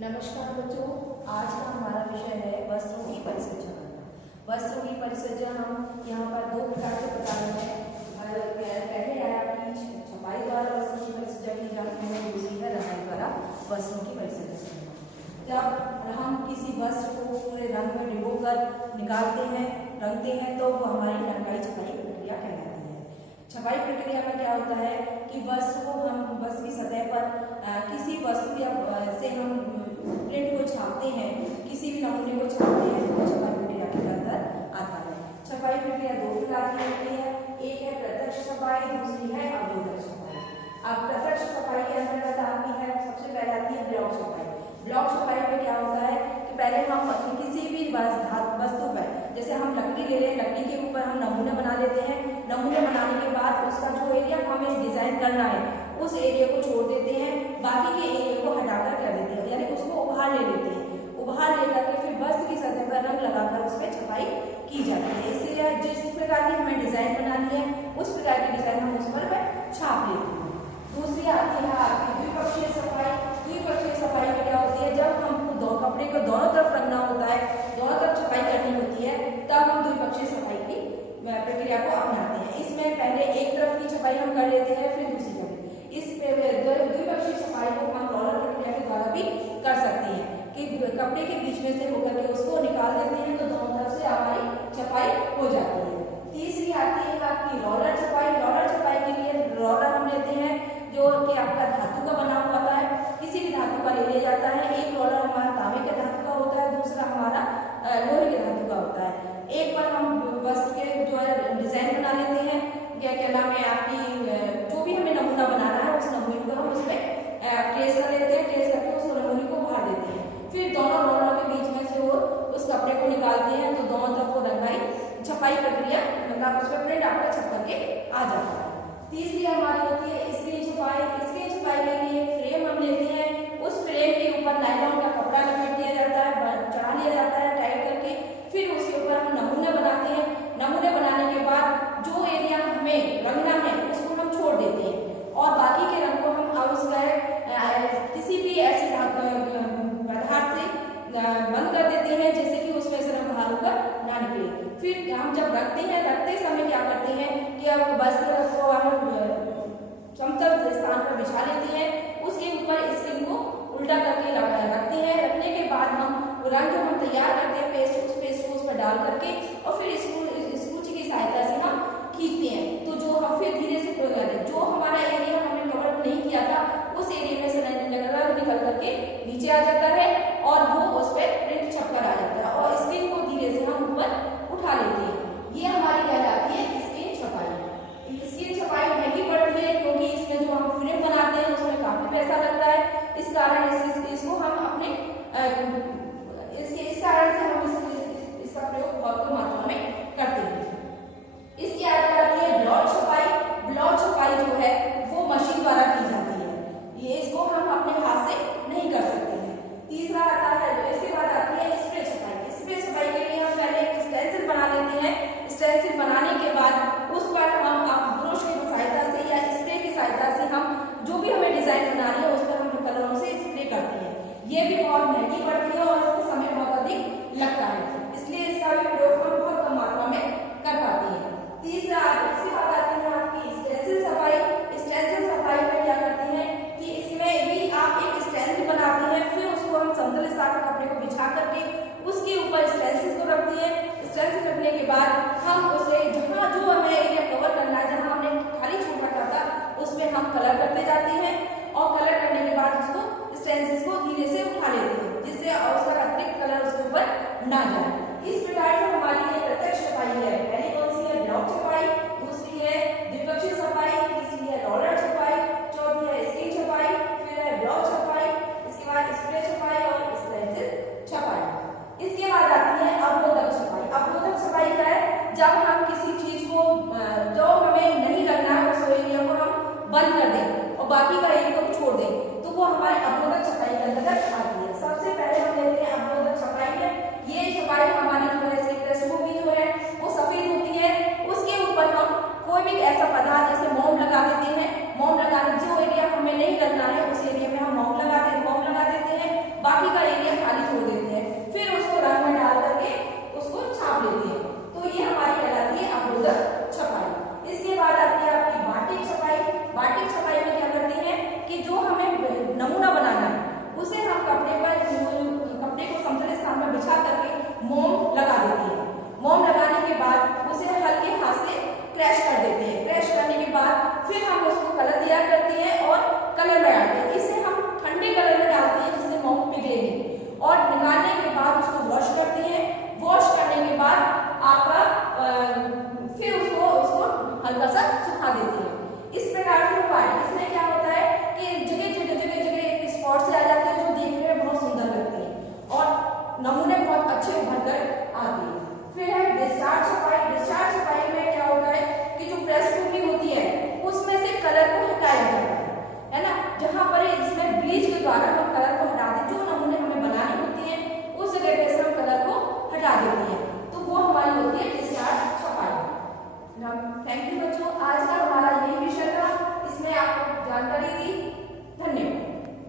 नमस्कार बच्चों, आज का हमारा विषय है वस्त्रों की परिसज्जा करना। वस्त्रों की परिसज्जा हम यहाँ पर दो प्रकार से बता रहे हैं। पहले आया कि छपाई द्वारा वस्त्रों की परिसज्जा की जाती है, दूसरी है रंगाई द्वारा वस्त्रों की परिसज्जा करना। जब हम किसी वस्त्र को पूरे रंग में डिबोकर निकालते हैं, रंगते हैं, तो वो हमारी रंगाई छपाई प्रक्रिया कहलाती है। छपाई प्रक्रिया में क्या होता है कि वस्त्र को हम वस्त्र की सतह पर किसी वस्तु या से हम प्रिंट को छापते हैं, किसी भी नमूने को छापते हैं, तो छपाई प्रक्रिया के अंदर आता है। छपाई प्रक्रिया दो प्रकार की होती है, एक है प्रत्यक्ष छपाई, दूसरी है अवरोधक छपाई। अब प्रत्यक्ष छपाई के अंतर्गत आती है, सबसे पहले आती है ब्लॉक छपाई। ब्लॉक छपाई में क्या होता है कि पहले हम किसी भी वस्तु पर, जैसे हम लकड़ी ले लें, लकड़ी के ऊपर हम नमूने बना लेते हैं। नमूने बनाने के बाद उसका जो एरिया हमें डिजाइन करना है उस एरिया को छोड़ देते हैं, बाकी के एरिया को हटाकर कर देते हैं, यानी उसको उभार ले लेते हैं। उभार लेकर के फिर वस्त्र की सतह पर रंग लगाकर उस पर छपाई की जाती है। इसलिए जिस प्रकार की हमें डिजाइन बनानी है उस प्रकार की डिजाइन हम उस पर छाप लेते हैं। दूसरी आती है आपकी द्विपक्षीय छपाई। द्विपक्षीय छपाई में क्या होती है, जब हमको दो कपड़े को दोनों तरफ रंगना होता है, दोनों तरफ छपाई करनी होती है, तब हम द्विपक्षीय छपाई की प्रक्रिया को अपनाते हैं। इसमें पहले एक तरफ की छपाई हम कर लेते हैं, फिर दूसरी तरफ। इस द्विपक्षीय छपाई को हम रोलर प्रक्रिया के द्वारा भी कर सकते हैं कि कपड़े के बीच में से होकर के उसको निकाल देते हैं, तो दोनों तरफ से हमारी छपाई हो जाती है। तीसरी आती है आपकी रोलर छपाई। रोलर छपाई के लिए रोलर हम लेते हैं जो कि आपका धातु का बना हुआ होता है, किसी भी धातु का ले लिया जाता है। एक रोलर हमारा तांबे के धातु का होता है, दूसरा हमारा लोहे के धातु का होता है। एक बार हम वस्त्र के जो है डिजाइन बना लेते हैं, क्या नाम है आपकी, जो भी हमें नमूना बनाना है उस नमूने को हम उसमें ट्रेस कर लेते हैं, ट्रेस करके उस नमूने को उभार देते हैं। फिर दोनों रोलरों के बीच में से वो उस कपड़े को निकालते हैं, तो दोनों तरफ वो रंगाई छपाई प्रक्रिया, मतलब उस पर प्रिंट आपका छप करके आ जाता है। तीसरी हमारी होती है स्क्रीन छपाई। स्क्रीन छपाई के लिए फ्रेम हम लेते हैं, उस फ्रेम के ऊपर नायलॉन का कपड़ा लपेट दिया जाता है, चढ़ा लिया जाता है टाइट करके, फिर उसके ऊपर हम नमूने बनाते हैं। नमूने बनाने के बाद जो एरिया हमें रंगना है उसको हम छोड़ देते हैं और बाकी के रंग को हम अब उसका किसी भी ऐसे पदार्थ से बंद कर देते हैं, जैसे कि उसमें से रंग बाहर होकर ना निकले। फिर हम जब रखते हैं, रखते समय क्या करते हैं कि अब वस्त्र को हम समतल स्थान पर बिछा लेते हैं, उसके ऊपर स्किन को उल्टा करके रखते हैं। रखने के बाद हम रंग जो हम तैयार करते हैं पेस्ट, उस पेस्ट को उस पर डाल करके और फिर स्कूची की सहायता से हम खींचते हैं। तो जो हम फिर धीरे से जो हमारा एरिया हमने कवर नहीं किया था उस एरिया में से रंग निकल करके नीचे आ जाता है और वो उस पर प्रिंट छपकर आ जाता है और स्क्रीन को धीरे से हम ऊपर उठा लेते हैं। ये हमारी कहलाती है स्क्रीन छपाई। स्क्रीन छपाई महंगी पड़ती है क्योंकि इसमें जो हम फ्रेम बनाते हैं उसमें काफी पैसा लगता है। इस कारण इसको हम अपने इस कारण से हम इसका प्रयोग बहुत कम मात्रा में करते हैं। इसके आगे आती है ब्लॉक छपाई। ब्लॉक छपाई जो है वो मशीन द्वारा की जाती है, ये इसको हम अपने हाथ से नहीं कर सकते हैं। तीसरा आता है, इसके बाद आती है स्प्रे छपाई। स्प्रे छपाई के लिए हम पहले एक स्टेंसिल बना लेते हैं। स्टेंसिल बनाने के बाद उस पर हम ब्रश की सहायता से या स्प्रे की सहायता से हम जो भी हमें डिजाइन बनानी है उस पर हम कलरों से स्प्रे करते हैं। ये भी बहुत महंगी पड़ती